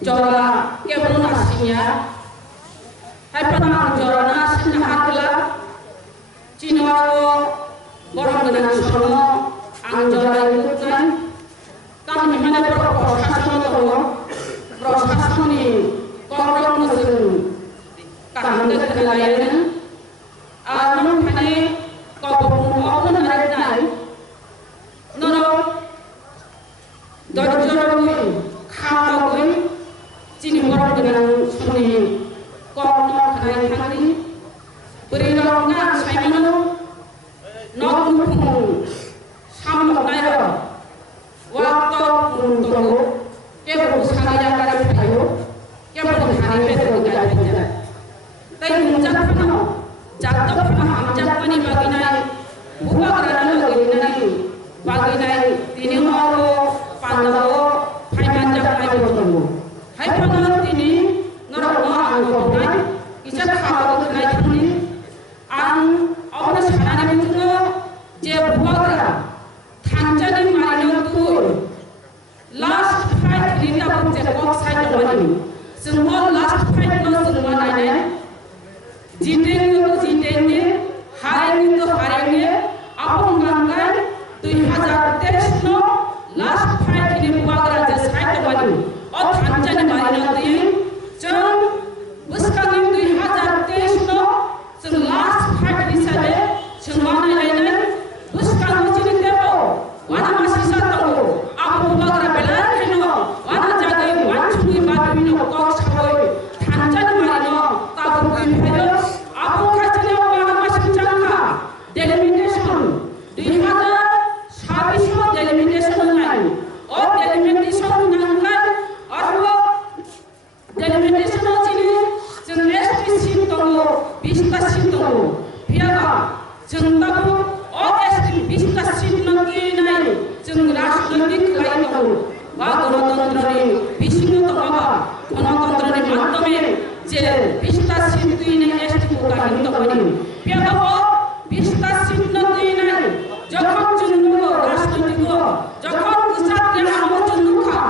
jora kebun asinya hai panang jora na sin hatla cinawo borong dengan sono ang jora ikutkan kami mana proses ni korong musim kahande kenalayan anu kani kobong open hari nai nono dojoroi khamagoi cini borong dengan suni korong kanai kani berirongna saimano nokung samok nairo waktu untuk kebun sangat kari payo kebun hari betul kari payo tapi muncak pano jatuh pano amjak pani baginai buka kerana baginai ini mau pandau hai manjak hai betul hai pano ini ngerok mau angkut nai isya khawatir nai kini ang orang sekarang itu je buka kerana thanjani marino tu last fight kita pun je box side money semua last fight no semua nai जीतेंगे हारेंगे तो हारेंगे अपन गंगान 2023 no last fight ने बुआगरा जे site बनी और थांजानी Marino दी जम उसका दिन 2023 no सं last fight हिसाबे संमाना लाइने उसका मुचिन देबो वाना मासिसा तंगो आप बुआगरा बेला हेनो वाना जागे वानसुनि बादमिनो कक साबो थांजानी मारिनो ताबो गइफायो आपको कहते हैं वाला मशीन चलना डेलिमिटेशन 2026 डेलिमिटेशन लाइन और डेलिमिटेशन नंबर और वो डेलिमिटेशन चीनी जनरेस्ट सीट तो 20 सीट तो बियागा जनताको और एसटी 20 सीट नंगी नहीं जन राजनीतिक लाइन तो वा गणतंत्र ने विश्व तो बाबा गणतंत्र ने माध्यमे जे 20 सीट तुइने एसटी को काहिन तो बनी पेबाबो 20 सीट न तुइने যখন জন্য রাজনীতিক যখন গুজরাট কে আমো জন্নুখা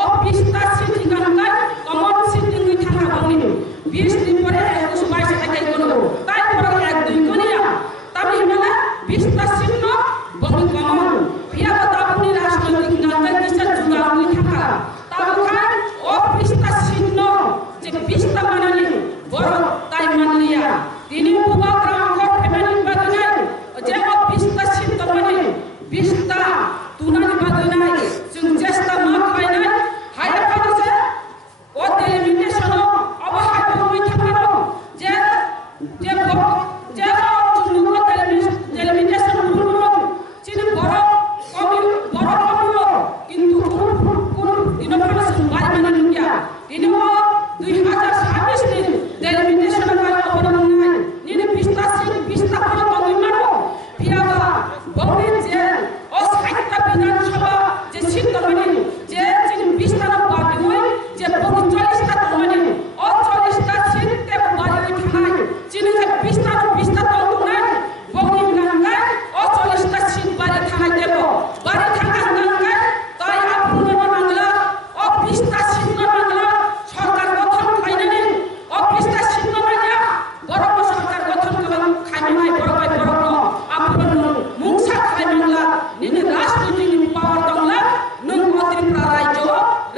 ও 20 सीट ঠিকানায় কমন সিট নিয়ে থাকা বনি 20 দিন পরে 21 22 টাকায় কোন তাই পরে এক দুই কোনিয়া তবে মানে 20 सीट ন বনি কমন পিয়া আপনি রাজনৈতিক নামে কিসে জুড়া হই থাকা তাও খান ও 20 सीट ন যে 20 মানানি বড় তাই মানলিয়া তিনি উপগ্রহ অঙ্ক ফ্যামিলি বাগনাই যে 20 सीट তো মানে 20 তুনানি বাগনাই जों চেষ্টা মা খাইনাই হাইয়া পাছে ও ডেলিমিটেশন অবহাই হই থাকা যে যে যে জুনুক ডেলিমিটেশন হলো চিনি বড় কমিও কিন্তু কোন ইনোভেশন বাড়ি মানে নিয়া তিনি 2026 দিন ডেলিমিটেশন বাড়ি অপরাধ নাই নিনে 20 सीट 20 করে কমিমানো পিয়াবা বনে যে ও সাহিত্য বিধানসভা যে সিট মানে যে চিনি 20 টা বাড়ি হয় যে 40 টা মানে ও 40 টা সিট তে বাড়ি থানায় চিনি যে 20 টা তো নাই বনে গঙ্গা ও 40 টা সিট বাড়ি থানায় দেব বাড়ি থাকা গঙ্গা তাই আপনি বাংলা ও 20 টা সিট বাংলা সরকার গঠন খাইনানি ও 20 টা সিট বাংলা বড় সরকার গঠন খাইনানি বড় আপনি মুংসা খাইনালা নিনে রাজনৈতিক পাওয়ার দংলা নং অতিরিক্ত রাজ্য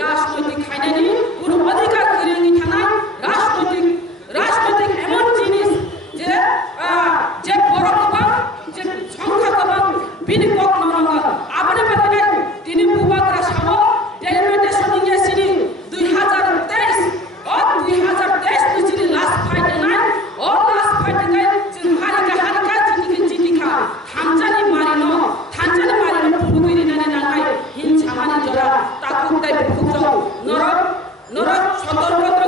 রাজনৈতিক খাইনানি কোন অধিকার কিরিনি থানায় রাজনৈতিক এমন জিনিস যে যে বড় কম যে সংখ্যা কম বিনিয়োগ নরমাল আপনি বলেন তিনি বুবাকরা সামো ডেলিমিটেশন ইয়েছিনি 2023 ও 2023 নিচিনি লাস্ট ফাইট নাই ও লাস্ট ফাইট নাই जों हारिका जिनिखा थांजानि मारिनो फुगुगिरि नानि नांगाय हिंसामानि जरा ताकुताय फुगजौ नरक सतर्क